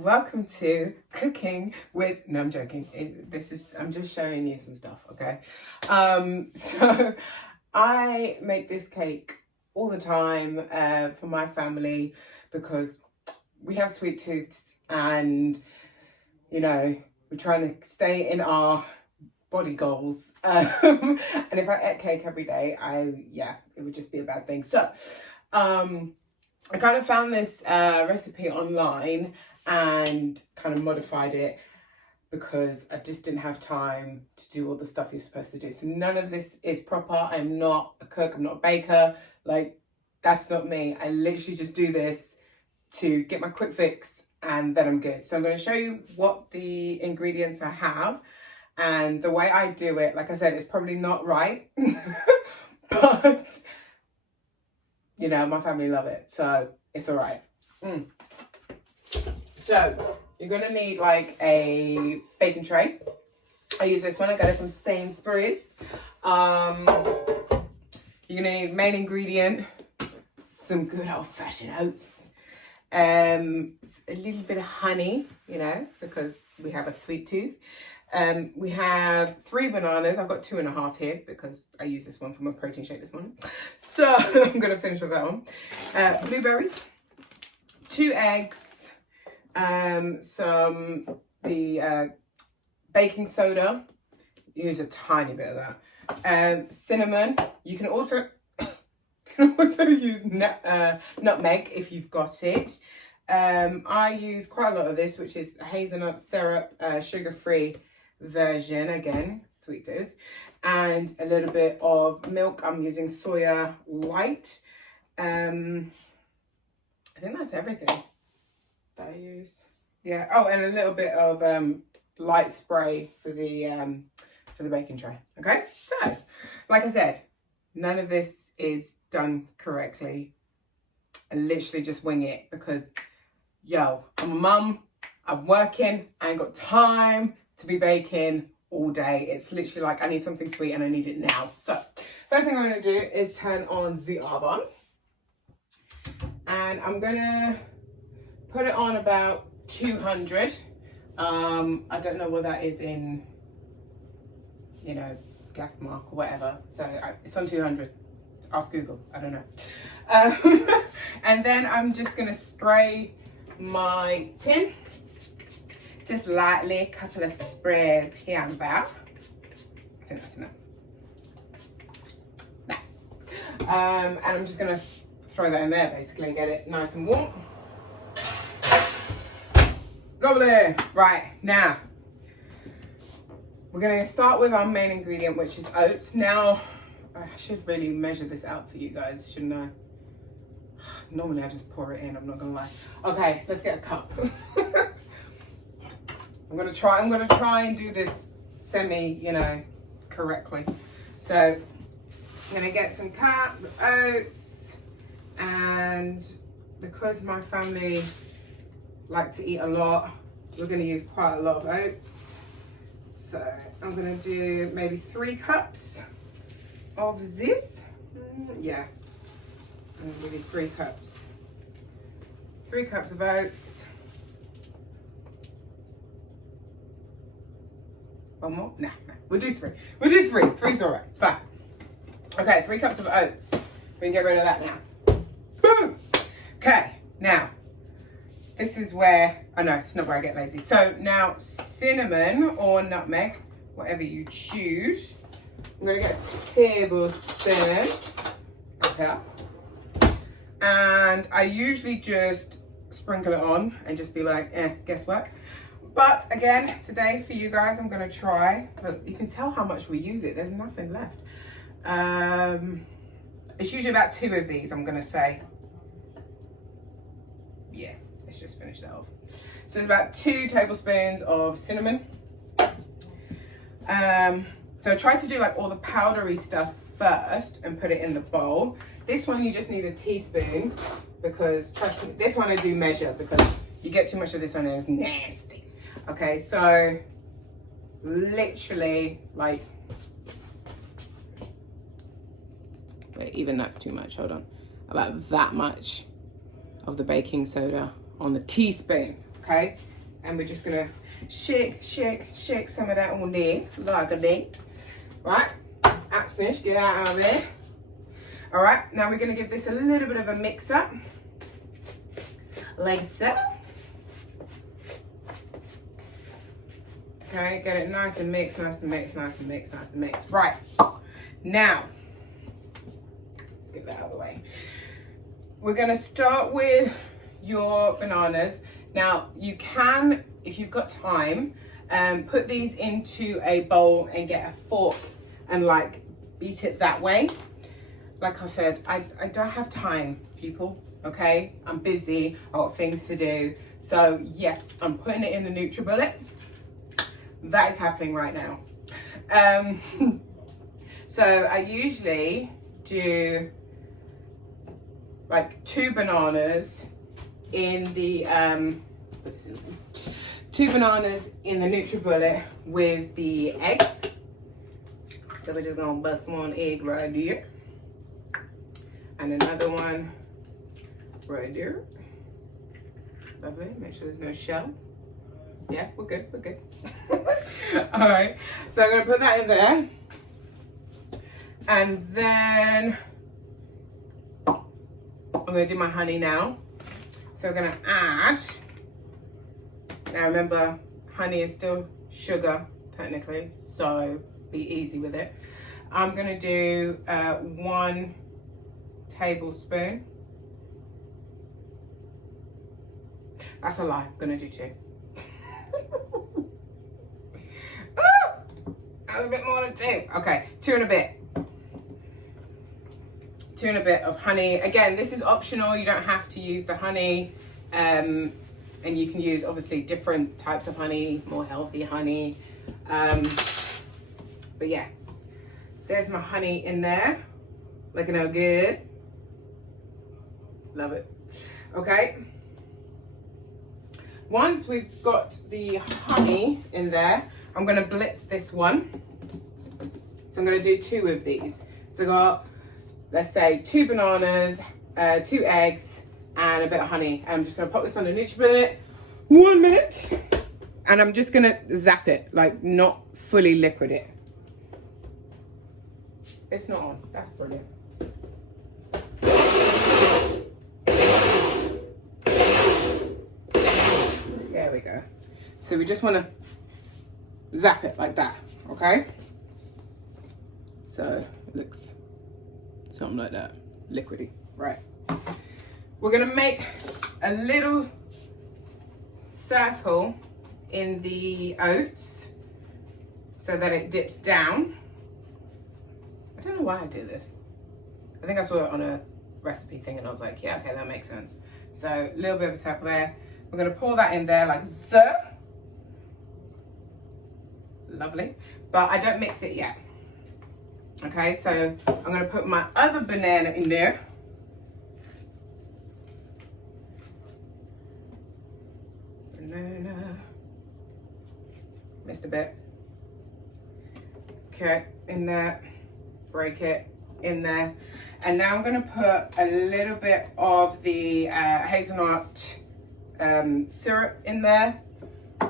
welcome to Cooking with, no, I'm joking. I'm just showing you some stuff, okay? So I make this cake all the time for my family because we have sweet tooths and, you know, we're trying to stay in our body goals. And if I ate cake every day, it would just be a bad thing. So, I kind of found this recipe online and kind of modified it because I just didn't have time to do all the stuff you're supposed to do. So none of this is proper. I'm not a cook, I'm not a baker. Like, that's not me. I literally just do this to get my quick fix and then I'm good. So I'm going to show you what the ingredients I have. And the way I do it, like I said, it's probably not right. But you know, my family love it, so it's all right. So you're gonna need like a baking tray. I use this one, I got it from Sainsbury's. You're gonna need main ingredient, some good old-fashioned oats, a little bit of honey, you know, because we have a sweet tooth. We have 3 bananas. I've got 2.5 here because I used this one for my protein shake this morning. So I'm going to finish with that one. Blueberries, 2 eggs, the baking soda. Use a tiny bit of that. Cinnamon. You can also use nutmeg if you've got it. I use quite a lot of this, which is hazelnut syrup, sugar-free version, again, sweet tooth, and a little bit of milk. I'm using soya light. I think that's everything that I use. Yeah. Oh, and a little bit of light spray for the baking tray. Okay. So, like I said, none of this is done correctly. I literally just wing it because, yo, I'm a mum. I'm working. I ain't got time to be baking all day. It's literally like I need something sweet and I need it now. So first thing I'm going to do is turn on the oven, and I'm going to put it on about 200. I don't know what that is in, you know, gas mark or whatever. So it's on 200. Ask Google. I don't know. And then I'm just going to spray my tin. Just lightly, a couple of sprays here and there. I think that's enough. Nice. And I'm just going to throw that in there basically and get it nice and warm. Lovely. Right, now we're going to start with our main ingredient, which is oats. Now, I should really measure this out for you guys, shouldn't I? Normally I just pour it in, I'm not going to lie. Okay, let's get a cup. I'm gonna try and do this semi, you know, correctly. So I'm gonna get some cups of oats, and because my family like to eat a lot, we're gonna use quite a lot of oats. So I'm gonna do maybe 3 cups of this. Yeah, I'm gonna do 3 cups. 3 cups of oats. One more? Nah. We'll do 3. We'll do 3. 3's all right. It's fine. Okay, 3 cups of oats. We can get rid of that now. Boom! Okay, now, this is where, oh no, it's not where I get lazy. So now, cinnamon or nutmeg, whatever you choose. I'm going to get a tablespoon. Okay. And I usually just sprinkle it on and just be like, guesswork. But again, today for you guys, I'm going to try. Look, you can tell how much we use it. There's nothing left. It's usually about 2 of these, I'm going to say. Yeah, let's just finish that off. So it's about 2 tablespoons of cinnamon. So try to do like all the powdery stuff first and put it in the bowl. This one you just need a teaspoon because, trust me, this one I do measure because you get too much of this on it, it's nasty. Okay, so literally like, wait, even that's too much, hold on. About that much of the baking soda on the teaspoon, okay? and we're just gonna shake some of that on there, like a date. Right, that's finished, get out of there. All right, now we're gonna give this a little bit of a mix up, like so. Okay, get it nice and mixed, nice and mixed, nice and mixed, nice and mixed. Right, now, let's get that out of the way. We're gonna start with your bananas. Now, you can, if you've got time, put these into a bowl and get a fork and like beat it that way. Like I said, I don't have time, people, okay? I'm busy, I've got things to do. So yes, I'm putting it in the NutriBullet. That is happening right now. So I usually do like 2 bananas in the, 2 bananas in the NutriBullet with the eggs. So we're just gonna bust one egg right here. And another one right there. Lovely, make sure there's no shell. Yeah, we're good, we're good. All right, so I'm gonna put that in there. And then I'm gonna do my honey now. So we're gonna add, now remember, honey is still sugar, technically, so be easy with it. I'm gonna do 1 tablespoon. That's a lie, I'm gonna do 2. A bit more than 2. Okay, 2 and a bit. 2 and a bit of honey. Again, this is optional. You don't have to use the honey. And you can use obviously different types of honey, more healthy honey. But yeah, there's my honey in there. Looking all good. Love it. Okay. Once we've got the honey in there, I'm gonna blitz this one. So I'm gonna do 2 of these. So I got, let's say 2 bananas, 2 eggs, and a bit of honey. I'm just gonna pop this on the NutriBullet, 1 minute, and I'm just gonna zap it, like not fully liquid it. It's not on, that's brilliant. There we go. So we just wanna zap it like that, okay? So it looks something like that, liquidy, right? We're gonna make a little circle in the oats so that it dips down. I don't know why I do this. I think I saw it on a recipe thing and I was like, yeah, okay, that makes sense. So a little bit of a circle there. We're gonna pour that in there like so. Lovely, but I don't mix it yet. Okay, so I'm gonna put my other banana in there. Banana, missed a bit. Okay, in there, break it in there. And now I'm gonna put a little bit of the hazelnut syrup in there.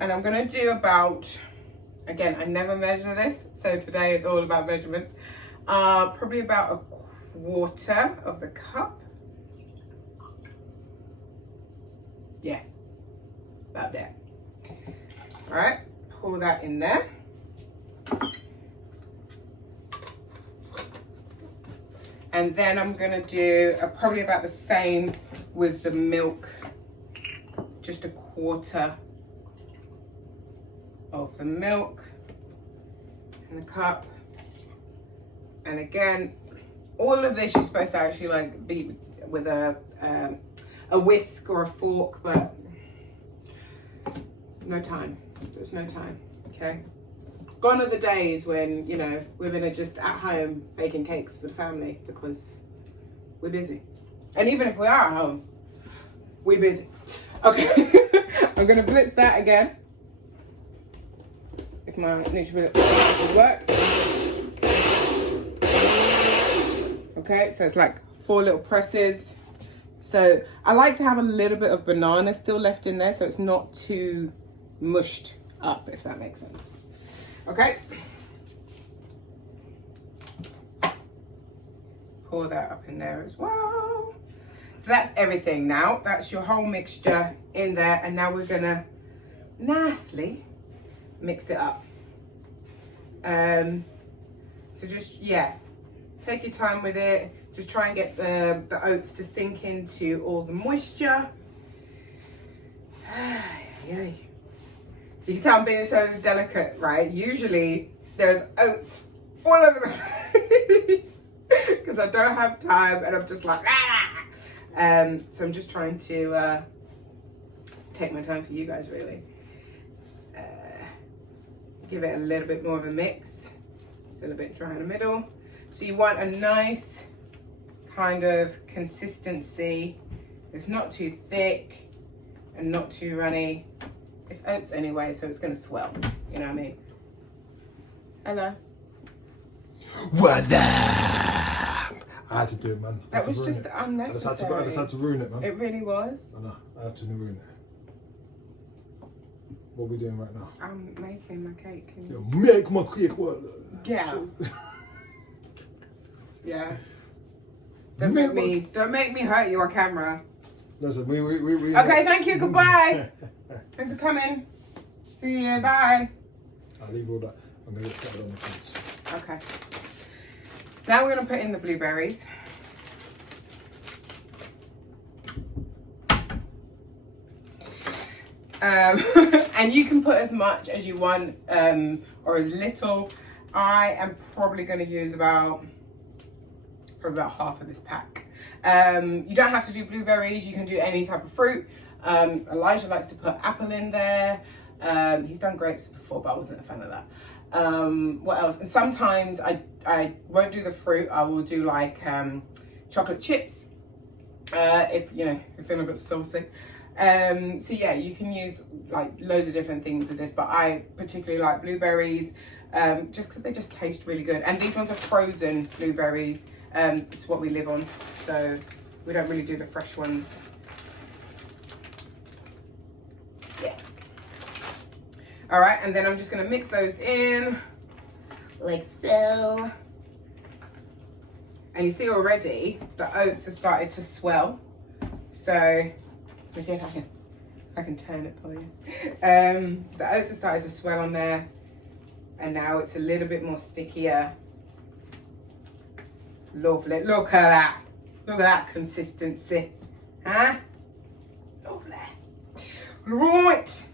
And I'm gonna do about, again, I never measure this, so today is all about measurements. Probably about 1/4 of the cup. Yeah, about that. All right, pour that in there. And then I'm gonna do probably about the same with the milk, just 1/4 of the milk in the cup. And again, all of this you're supposed to actually like beat with a whisk or a fork, but no time. There's no time. Okay. Gone are the days when, you know, women are just at home baking cakes for the family because we're busy. And even if we are at home, we're busy. Okay. I'm gonna blitz that again. If my NutriBullet will work. Okay, so it's like 4 little presses. So I like to have a little bit of banana still left in there so it's not too mushed up, if that makes sense. Okay. Pour that up in there as well. So that's everything now. That's your whole mixture in there. And now we're gonna nicely mix it up. So just, yeah, take your time with it. Just try and get the oats to sink into all the moisture. You can tell I'm being so delicate, right? Usually there's oats all over the place because I don't have time and I'm just like, so I'm just trying to take my time for you guys, really. Give it a little bit more of a mix. Still a bit dry in the middle. So you want a nice kind of consistency. It's not too thick and not too runny. It's oats anyway, so it's gonna swell. You know what I mean? Hello. What's that? I had to do it, man. That was just unnecessary. I just had to ruin it, man. It really was. I know. I had to ruin it. What are we doing right now? I'm making my cake. Can you make my cake. What? Get out. Yeah. Don't make me hurt you on camera. Listen, we okay, thank you. Goodbye. Thanks for coming. See you. Bye. I'll leave all that. I'm gonna get started on the cakes. Okay. Now we're gonna put in the blueberries. And you can put as much as you want or as little. I am probably going to use about half of this pack. You don't have to do blueberries. You can do any type of fruit. Elijah likes to put apple in there. He's done grapes before, but I wasn't a fan of that. What else? And sometimes I won't do the fruit. I will do like chocolate chips if you're feeling a bit saucy. So yeah, you can use like loads of different things with this, but I particularly like blueberries just because they just taste really good. And these ones are frozen blueberries. It's what we live on, so we don't really do the fresh ones. Yeah. All right, and then I'm just gonna mix those in like so. And you see already the oats have started to swell. So let me see if I can turn it for you. The oats have started to swell on there, and now it's a little bit more stickier. Lovely. Look at that. Look at that consistency. Huh? Lovely. Right.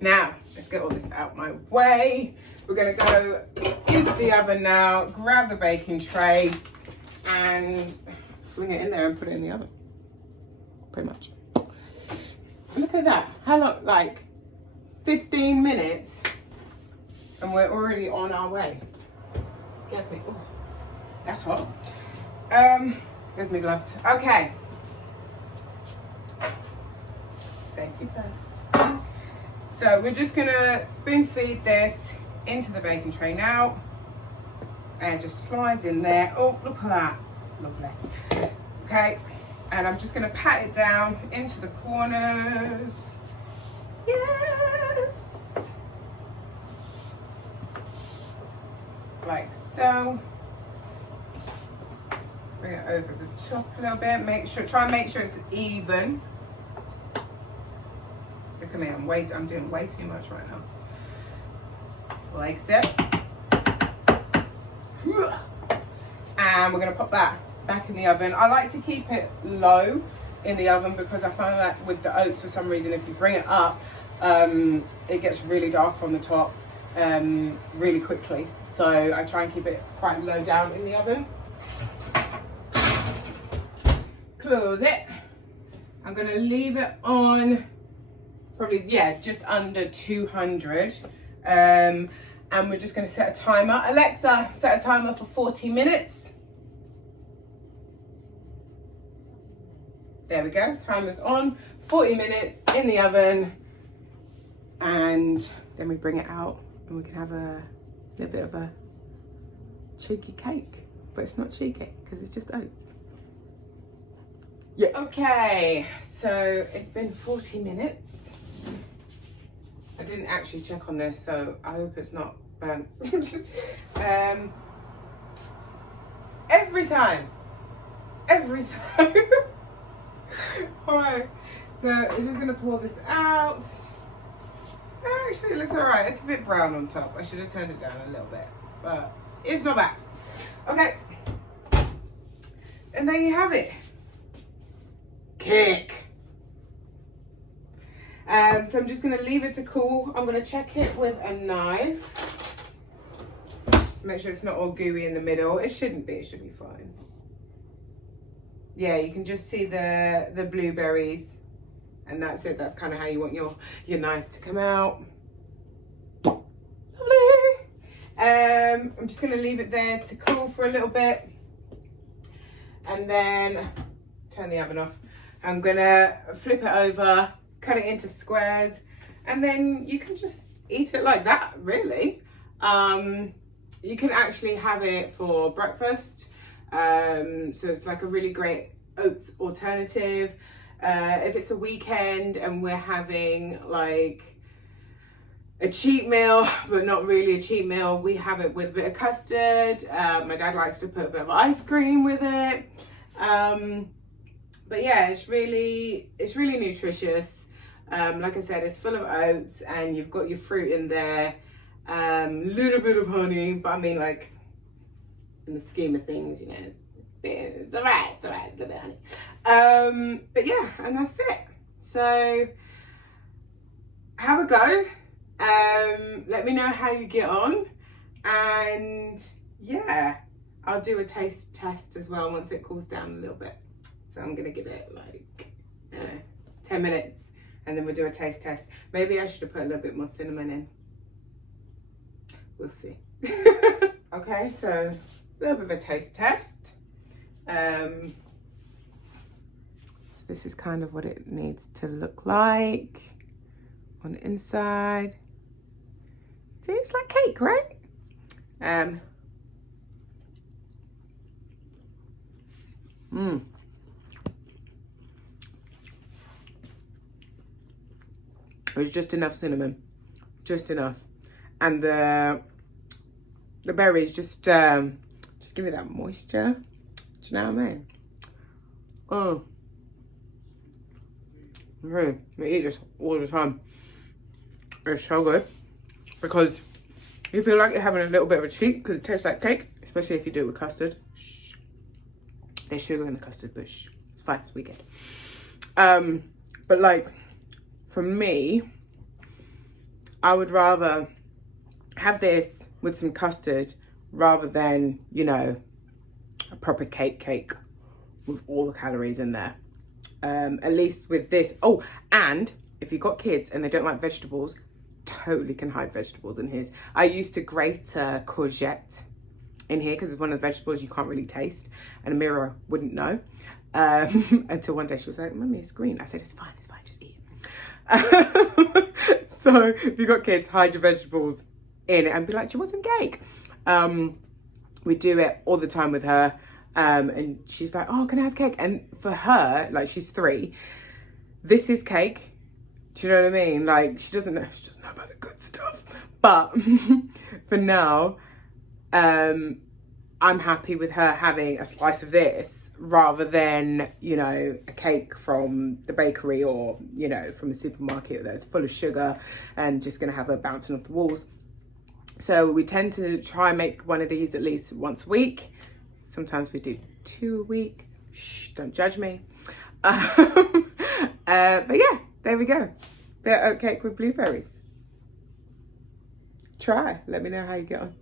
Now, let's get all this out my way. We're going to go into the oven now, grab the baking tray, and fling it in there and put it in the oven. Pretty much. Look at that. How long? Like 15 minutes, and we're already on our way. Gets me. Oh, that's hot. There's my gloves. Okay. Safety first. So we're just gonna spoon feed this into the baking tray now, and it just slides in there. Oh, look at that. Lovely. Okay. And I'm just going to pat it down into the corners. Yes. Like so. Bring it over the top a little bit. Try and make sure it's even. Look at me, I'm doing way too much right now. Like so. And we're going to pop that back in the oven. I like to keep it low in the oven because I find that with the oats, for some reason, if you bring it up, it gets really dark on the top really quickly. So I try and keep it quite low down in the oven. Close it. I'm going to leave it on probably, yeah, just under 200. And we're just going to set a timer. Alexa, set a timer for 40 minutes. There we go, timer's on, 40 minutes in the oven, and then we bring it out and we can have a little bit of a cheeky cake, but it's not cheeky because it's just oats. Yeah. Okay, so it's been 40 minutes I didn't actually check on this, so I hope it's not burnt. Every time. Alright, so I'm just gonna pour this out. Actually, it looks alright. It's a bit brown on top. I should have turned it down a little bit, but it's not bad. Okay, and there you have it. Cake. So I'm just gonna leave it to cool. I'm gonna check it with a knife to make sure it's not all gooey in the middle. It shouldn't be. It should be fine. Yeah, you can just see the blueberries, and that's it. That's kind of how you want your knife to come out. Lovely. I'm just gonna leave it there to cool for a little bit, and then turn the oven off. I'm gonna flip it over, cut it into squares, and then you can just eat it like that, really. You can actually have it for breakfast. So it's like a really great oats alternative. If it's a weekend and we're having like a cheat meal, but not really a cheat meal, we have it with a bit of custard. My dad likes to put a bit of ice cream with it. But yeah, it's really nutritious. Like I said, it's full of oats, and you've got your fruit in there. Little bit of honey, but I mean, like, in the scheme of things, you know, it's alright, it's a little bit of honey. But yeah, and that's it. So have a go. Let me know how you get on, and yeah, I'll do a taste test as well once it cools down a little bit. So I'm gonna give it like 10 minutes, and then we'll do a taste test. Maybe I should have put a little bit more cinnamon in. We'll see. Okay, so a little bit of a taste test. So this is kind of what it needs to look like on the inside. See, it's like cake, right? There's just enough cinnamon, just enough, and the berries just give me that moisture. Do you know what I mean? Oh, really, I eat this all the time. It's so good because you feel like you're having a little bit of a treat because it tastes like cake, especially if you do it with custard. Shh. There's sugar in the custard, but shh, it's fine. It's weekend. But like, for me, I would rather have this with some custard rather than, you know, a proper cake with all the calories in there. At least with this. Oh, and if you've got kids and they don't like vegetables, totally can hide vegetables in his. I used to grate courgette in here because it's one of the vegetables you can't really taste, and Amira wouldn't know until one day she was like, "Mummy, it's green." I said, it's fine, just eat it. So if you've got kids, hide your vegetables in it and be like, "Do you want some cake?" We do it all the time with her, and she's like, "Oh, can I have cake?" And for her, like, she's 3, this is cake. Do you know what I mean? Like, she doesn't know about the good stuff. But for now, I'm happy with her having a slice of this rather than, you know, a cake from the bakery or, you know, from a supermarket that's full of sugar and just going to have her bouncing off the walls. So we tend to try and make one of these at least once a week. Sometimes we do 2 a week. Shh, don't judge me. But yeah, there we go. Bit of oat cake with blueberries. Try. Let me know how you get on.